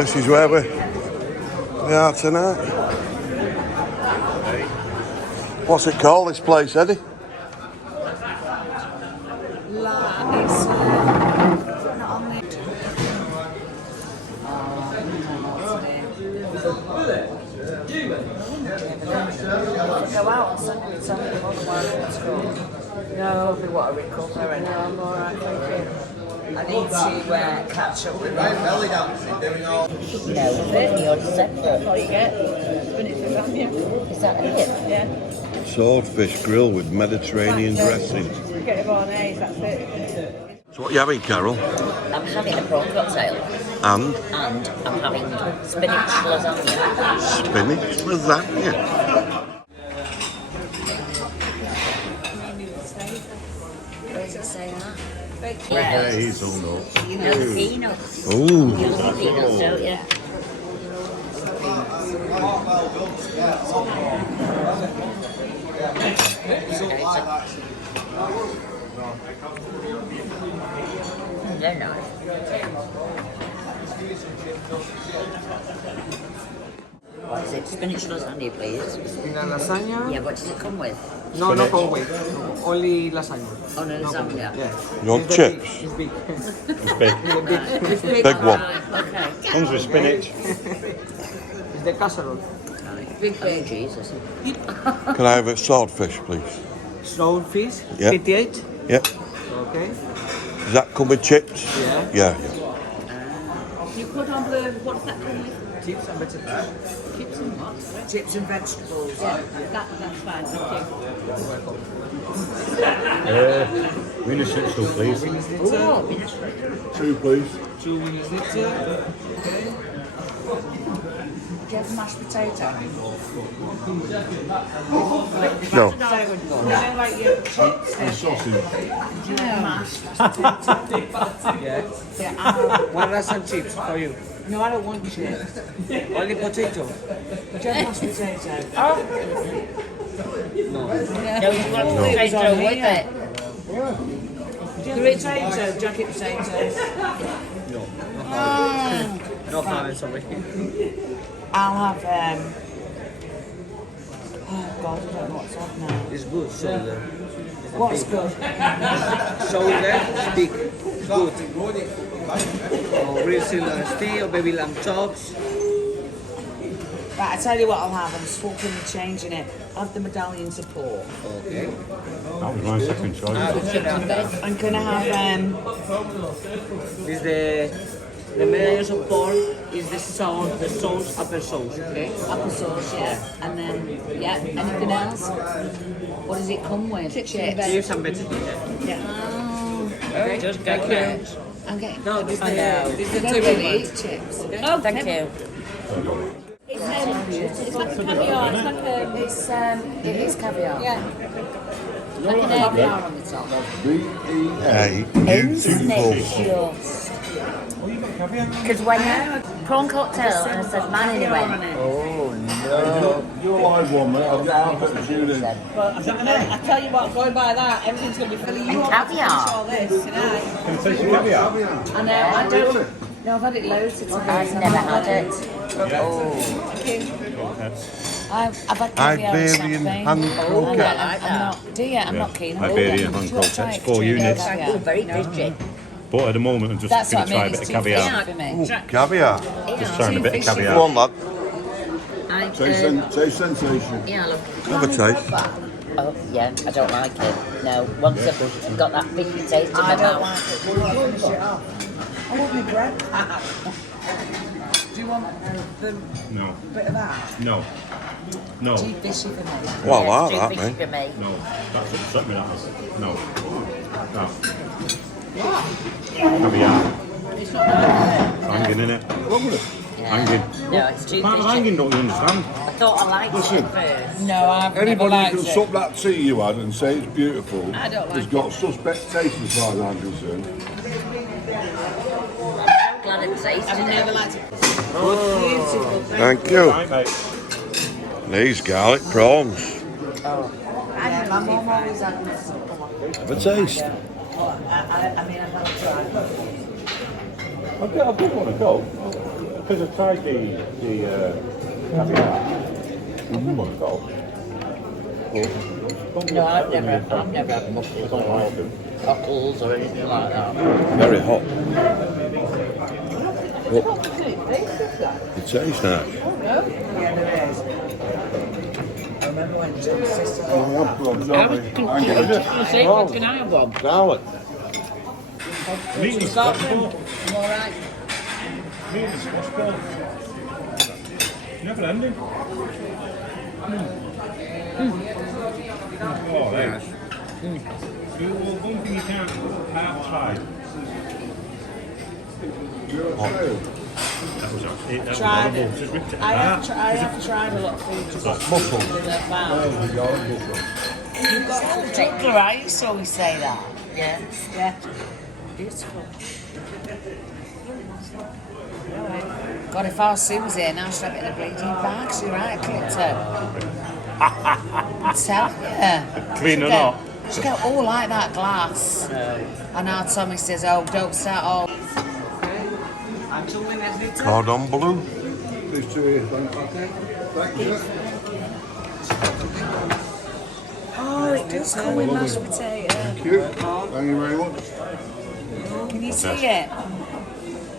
this is where we are tonight. What's it called, this place, Eddie? Go out and send them on the No, what a recovery. No, I'm alright, thank you. I need to catch up with belly dancing, doing all. No, 30 or separate. What do you get? Spinach lasagna. Is that it? Yeah. Swordfish grill with Mediterranean dressing. Get a bolognese, that's it. So what are you having, Carol? I'm having a prawn cocktail. And? And I'm having spinach lasagna. Spinach lasagna. Where does it say that? Hazelnuts. You know the peanuts. Ooh. You love the peanuts, don't you? They're nice. What is it? Spinach lasagna, please. La lasagna? Yeah, what does it come with? No, no come with. Only lasagna. Oh, no, lasagna. Yeah. You want It's chips? Big. It's big. It's big. It's big. Big one. Okay. Comes with spinach. It's the casserole. Big, oh, Jesus. Can I have a swordfish, please? Stonefish. Yeah. 58. Yep. Okay. Does that come with chips? Yeah. Yeah. You put on the, what does that come with? Chips and vegetables. Chips and what? Chips and vegetables. Yeah, that's fine, thank you. Wiener schnitzel, please. Oh, Two, please. 2 Wiener Schnitzel. Okay. do you have mashed potato? No. You know, like your chips. Sausage. Mashed. Yeah. One rice and chips for you. No, I don't want chips. Only potato. Do you have mashed potato? No. No, you want potato with it. Do you have potato, jacket potatoes? No problem, sorry. I'll have, oh God, I don't know what's on now. It's good, shoulder. What's good? Shoulder, big. Good. Or real silver steak or baby lamb chops. Right, I tell you what I'll have, I'm swapping and changing it. I'll have the medallion support. Okay. That was my second choice. I'm gonna have, This the mayonnaise of pork is the sauce, upper sauce, okay? apple sauce, yeah. And then, yeah, anything else? What does it come with? Chips. Chips and vegetables. Yeah. Okay, just go for it. I'm getting. No, this I know. is I the don't table really one. eat chips. Oh, thank you. It's like caviar. It's like It is caviar. yeah. Like an caviar on the top. Beautiful. Because when prawn cocktail and I said man and he went, oh no. You're a live one, mate. I'll put the tune in. But I tell you what, going by that, everything's going to be fully. You caviar. all this tonight. Can I taste your caviar? I know. I don't. No, I've had it loads of times. I've never had it. Oh. I've had caviar and Iberian champagne. hand Oh, I croquette. like I'm that. not. Do you? I'm not keen on Iberian hand croquettes, 4 units. Oh, very fishy. But at the moment, I'm just That's going what to I try a mean. bit It's of too fishy caviar. for me. Caviar. Just trying a bit of Go caviar. on, lad. Taste sensation. Yeah, look. Have a taste. Oh, yeah, I don't like it. No, once I've got that fishy taste in my I don't mouth. like it. Do you want to finish it off? I want my bread. Do you want the No. bit of that? No. No. Too fishy for me. Well, Yeah, I it's like too that, fishy mate. for me. No. That's upset me, that is. No. No. Caviar. It's not nice. Hanging in it. Yeah. Hanging. No, it's too Part of fishy. hanging, don't you understand? I thought I liked it at first. No, I've never Anybody liked who can it. suck that tea you had and say it's beautiful I don't like has got suspect taste as far as I'm concerned. Glad it tasted I've it. never liked it. Beautiful. Thank you. Right, mate. These garlic prawns. Yeah, my mum always had this. Have a taste. I mean, I've had a try. I've got one to go. because I've tried the caviar. No, I've never had muffins or cockles or anything like that. Very hot. It tastes nice. Yeah, there is. I remember when Jim's sister Yeah, bought that. I was Say, what can I have one? Garlic. Meat is Scotland. You alright? Meat is Stockport. Never ending. Oh, right. One thing you can't try. That was actually that Tried was it. horrible. Just ripped it I apart. have tried a lot of food. Just Mussel. with a You've got juggler, I used to always say that. Yeah. Yeah. Beautiful. God, if our Sue was here now, she'd have it in a bleeding bag. She's right, clipped her. I'm telling you. Clean or She'd not? go- She'd go, oh, like that glass. And our Tommy says, oh, don't start all. Cordon bleu. These two here, thank you. Thank you. Oh, it does come with mashed potato. Thank you. Thank you very much. Can you see it?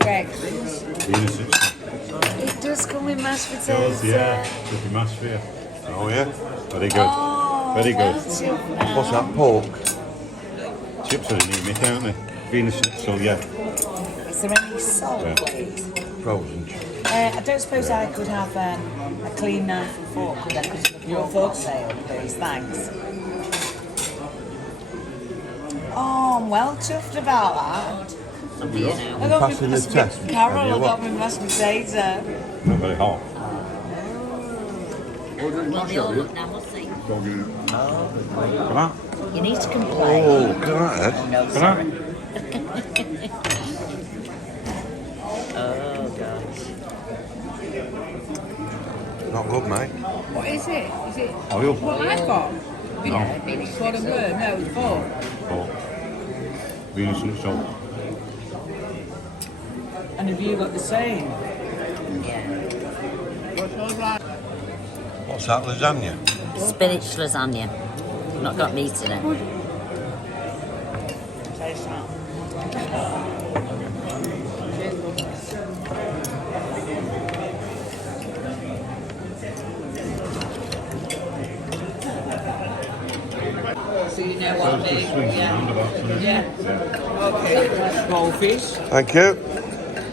Greg, Innocent. it does come with mashed Yours, potatoes. yeah. Should be mashed for you. Oh yeah. Very good. Oh, Very good. well done now. What's that, pork? Chips are anemic, aren't they? Venus schnitzel, yeah. Is there any salt, Yeah. please? Frozen. I don't suppose I could have a clean knife and fork, could I? Because your cocktail, please. Thanks. Oh, I'm well chuffed about that. I got Passing my the test. Carol, Have I you got what? my mashed potato. Not very hot. What did Well, I they show all you? look now, must they? Talking Come on. You need to complain. Oh, look at that, Ed. No, Come sorry. on. Oh, gosh. Not good, mate. What is it? Is it Oil. what I've got? Yeah, Venus Cordon bleu? No, it's pork. Oh. Venus schnitzel. And have you got the same? Yeah. What's that, lasagna? Spinach lasagna. Not got meat in it. Taste that. So you know what I Just mean? swings and roundabouts, isn't it? Yeah. Okay. Goldfish. Thank you.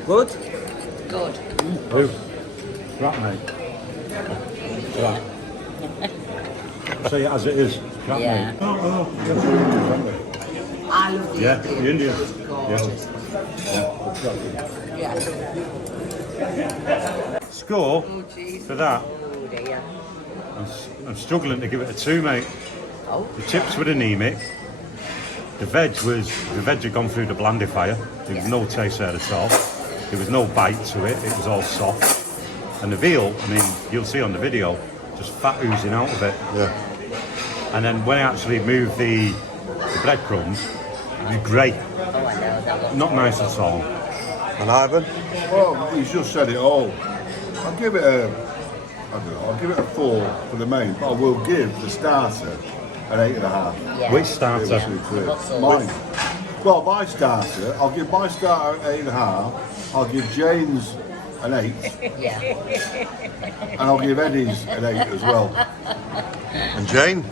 Good. Good. Who? Crap, mate. Right. Say it as it is. Crap, Yeah. mate. Oh, yes, I love the yeah. Indian. The Indian. It's gorgeous. Yeah. Yeah. Score for that. Oh, dear. I'm struggling to give it a 2, mate. Oh. The chips were anemic. The veg had gone through the blandifier. There was no taste there at all. There was no bite to it. It was all soft. And the veal, I mean, you'll see on the video, just fat oozing out of it. Yeah. And then when I actually moved the breadcrumbs, it was grey. Oh, I know. That looks Not nice at all. And Ivan? Well, he's just said it all. I'll give it a, I don't know, I'll give it a 4 for the main, but I will give the starter an 8.5. Yeah. Which starter? What's the- Mine. Well, my starter, I'll give my starter an 8.5. I'll give Jane's an 8, Yeah. and I'll give Eddie's an 8 as well. And Jane?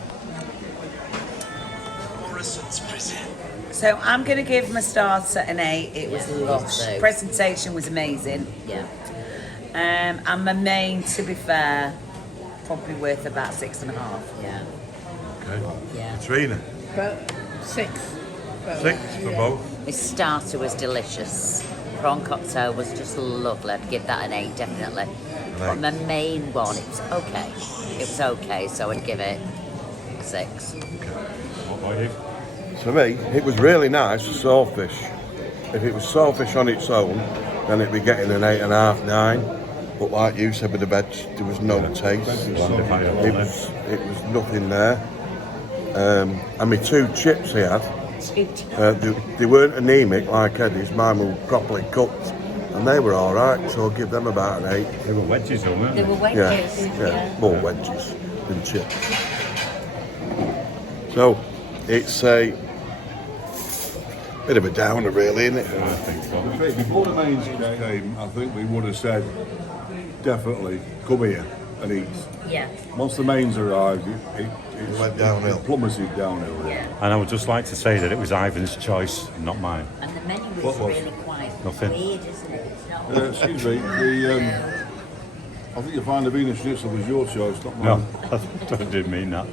So I'm going to give my starter an 8. It was Yeah, lush. so. Presentation was amazing. Yeah. And my main, to be fair, probably worth about 6.5. Yeah. Okay. Yeah. Katrina? But 6. 6 for both. My starter was delicious. Prawn cocktail was just lovely. I'd give that an 8, definitely. But my main one, it was okay. It was okay, so I'd give it a 6. What about you? For me, it was really nice for sawfish. If it was sawfish on its own, then it'd be getting an 8.5, 9. But like you said with the veg, there was no taste. It was nothing there. And my 2 chips he had, they weren't anemic like Eddie's. Mine were properly cooked and they were all right. So I'll give them about an 8. They were wedges, though, weren't They they? were wedges. Yeah, more wedges than chips. So it's a bit of a downer, really, isn't it? I think so. Before the mains came, I think we would have said, definitely, come here and eat. Yeah. Once the mains arrived, it went downhill. It plummeted downhill. Yeah. And I would just like to say that it was Ivan's choice, not mine. And the menu What is was? really quite Nothing. weird, isn't it? It's not. Excuse me, I think you find the Venus Schnitzel was your choice, not No, mine. I didn't mean that.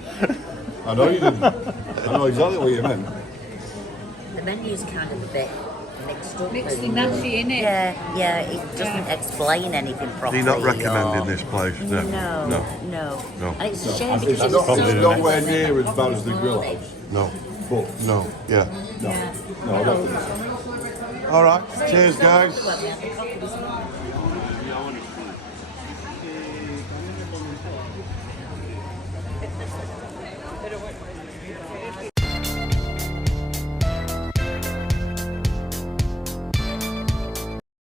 I know you didn't. I know exactly what you meant. The menu's kind of a bit mixed up. Mixy nasty, innit? Yeah, it doesn't explain anything Are properly. you not recommending or- this place? No, No. no. No. And it's a shame It's because it not, was probably it's the nowhere near as bad as the grill house, No. but No. Yeah. no, I don't think so. All right. Cheers, guys. Well, we had the coffee this morning.